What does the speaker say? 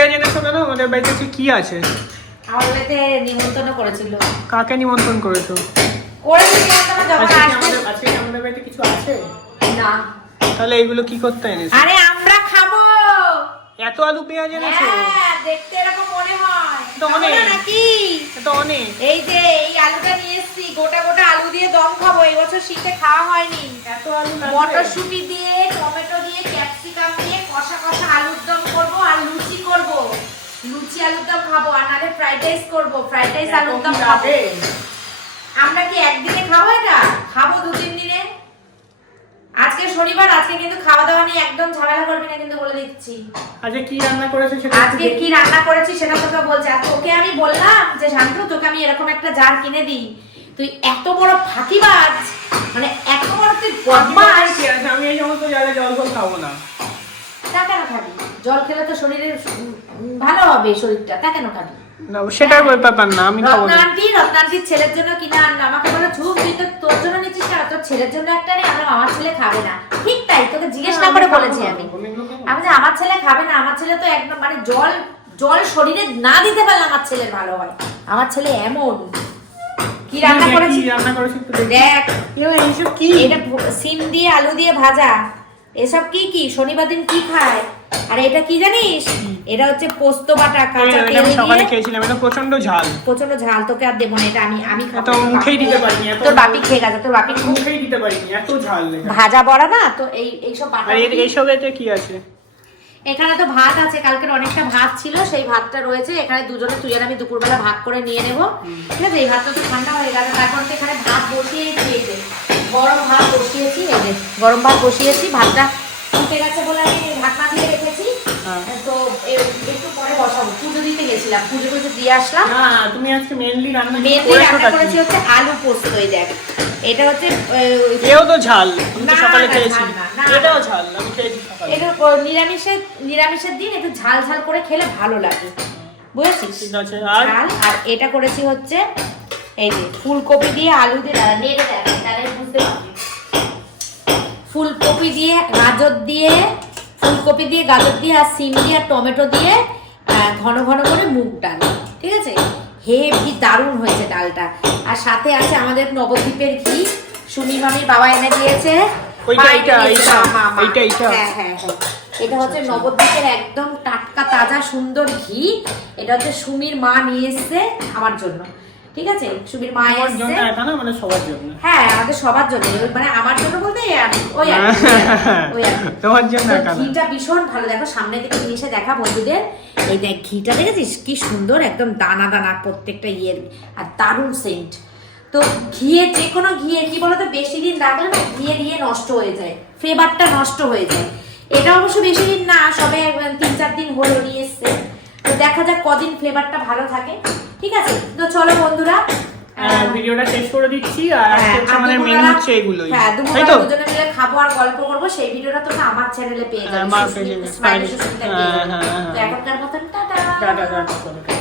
পেঁয়াজ এনেছো কেন? আমাদের বাড়িতে আজকে কি আছে? আমার বাড়িতে নিমন্ত্রণ করেছিল। কাকে নিমন্ত্রণ করেছ? করেছিল নিমন্ত্রণ যখন আসবে। আজকে আমাদের বাড়িতে কিছু আছে? না। তাহলে এগুলো কি করতে এনেছো? আরে আমরা খাব। এত আলু পেঁয়াজ এনেছো? হ্যাঁ দেখতে এরকম মনে হয়। তো অনেক। নাকি? এটা অনেক। এই যে এই আলুটা নিয়ে এসেছি। গোটা গোটা আলু দিয়ে দম খাব। এই বছর শীতে খাওয়া হয়নি। এত আলু মটরশুঁটি দিয়ে টমেটো আলুর দম খাব আর নাহলে ফ্রাইড রাইস করব। ফ্রাইড রাইস এত আলুর দম খাব। আমরা কি একদিনে খাব এটা? খাব দু তিন দিনে। আজকে শনিবার আজকে কিন্তু খাওয়া দাওয়া নিয়ে একদম ঝামেলা করবি না কিন্তু বলে দিচ্ছি। আজকে কি রান্না করেছ সেটা আজকে কি রান্না করেছি সেটা তোকে বলছে। আর তোকে আমি বললাম যে শান্তু তোকে আমি এরকম একটা জার কিনে দিই। তুই এত বড় ফাঁকিবাজ! মানে এত বড় তুই বদমাস কি? আমি এই সমস্ত জায়গায় জল খাব না। তা কেন খাবি? জল খেলে তো শরীরের ভালো হবে শরীরটা তা কেন খাবি? না সেটার ব্যাপার না আমি খাব না। রত্নান্টি রত্নান্টির ছেলের জন্য কিনে আনলো আমাকে বলে তুই তো তোর জন্য নিচ্ছিস না তোর ছেলের জন্য একটা আমরা আমার ছেলে খাবে না। ঠিক তাই তোকে জিজ্ঞেস না করে বলেছি আমি। আমি যে আমার ছেলে খাবে না আমার ছেলে তো একদম মানে জল জল শরীরে না দিতে পারলে আমার ছেলের ভালো হয়। আমার ছেলে এমন। কি রান্না করেছি? রান্না করেছ দেখ। এইসব কি? এটা সিম দিয়ে আলু দিয়ে ভাজা। এসব কি কি? শনিবার দিন কি খায়? আর এটা কি জানিস এটা হচ্ছে পোস্ত বাটা কাঁচা তেল আমি সকালে খেয়েছিলাম এটা প্রচণ্ড ঝাল প্রচণ্ড ঝাল তোকে আর দেবো না এটা আমি আমি খাব। এত মুখেই দিতে পারিনি তোর বাপি খেয়ে গেছে তোর বাপি মুখেই দিতে পারিনি এত ঝাল। ভাজা বড়া না তো এই এইসব বাটা আর এর- এইসব এতে কি আছে এখানে তো ভাত আছে কালকের অনেকটা ভাত ছিল সেই ভাতটা রয়েছে এখানে দুজনে তুই আর আমি দুপুরবেলা ভাগ করে নিয়ে নেব ঠিক আছে এই ভাতটা তো ঠান্ডা হয়ে গেছে তারপর তো এখানে ভাত বসিয়েছি এই যে গরম ভাত বসিয়েছি এই যে গরম ভাত বসিয়েছি ভাতটা ফুটে গেছে বলে আমি ঢাকনা দিয়ে। তো একটু পরে বসাবো। পুজো দিতে গেছিলাম। পুজো পুজো দিয়ে আসলাম। তুমি আজকে মেনলি রান্না কি রান্না করেছি হচ্ছে আলু পোস্ত এই দেখ। এটা হচ্ছে এও তো ঝাল। না, সকালে খেয়েছি। না, না, না। এটাও ঝাল। আমি খেয়েছি সকালে। একটু নিরামিষের নিরামিষের দিন একটু ঝাল ঝাল করে খেলে ভালো লাগে। বুঝেছিস? আর? ঝাল আর এটা করেছি হচ্ছে এই যে ফুলকপি দিয়ে আলু দিয়ে দাঁড়া নেড়ে দেখ তাহলে বুঝতে পারবি। ফুলকপি দিয়ে গাজর দিয়ে ফুলকপি দিয়ে গাজর দিয়ে আর সিম দিয়ে আর টমেটো দিয়ে ঘন ঘন করে মুগ ডাল। ঠিক আছে? হেভি দারুণ হয়েছে ডালটা। আর সাথে আছে আমাদের নবদ্বীপের ঘি। সুমি মামির বাবা এনে দিয়েছে? হ্যাঁ হ্যাঁ হ্যাঁ। এটা হচ্ছে নবদ্বীপের একদম টাটকা তাজা সুন্দর ঘি। এটা হচ্ছে সুমির মা নিয়ে এসছে আমার জন্য। ঠিক আছে? সুমির মা এসছে। মানে সবার জন্য। হ্যাঁ আমাদের সবার জন্য। মানে আমার জন্য তোমার জন্য তো একা না। ঘিটা ভীষণ ভালো। দেখো সামনে থেকে নিয়ে এসে দেখা বন্ধুদের। এই দেখ ঘিটা দেখেছিস? কি সুন্দর একদম দানা দানা প্রত্যেকটা ইয়ের। আর দারুণ সেন্ট তো ঘিয়ে যে কোনো ঘিয়ে কি বলতো বেশি দিন রাখলে না ঘিয়ে ঘিয়ে নষ্ট হয়ে যায়। ফ্লেভারটা নষ্ট হয়ে যায়। এটা অবশ্য বেশি দিন না সবে তিন চার দিন হলো নিয়ে এসছে। তো দেখা যাক কদিন ফ্লেভারটা ভালো থাকে। ঠিক আছে? তো চলো বন্ধুরা হ্যাঁ, ভিডিওটা শেষ করে দিচ্ছি আর হ্যাঁ, আমাদের মেনু হচ্ছে এগুলোই হ্যাঁ দুপুরে দুজনে মিলে খাব আর গল্প করব সেই ভিডিওটা তোমরা আমার চ্যানেলে পেয়ে হ্যাঁ, যাবে আমার স্মাইলি। সুস্মিতা হ্যাঁ, পেয়ে যাবে। হ্যাঁ, হ্যাঁ। তো এখনকার মতন টাটা টাটা টাটা।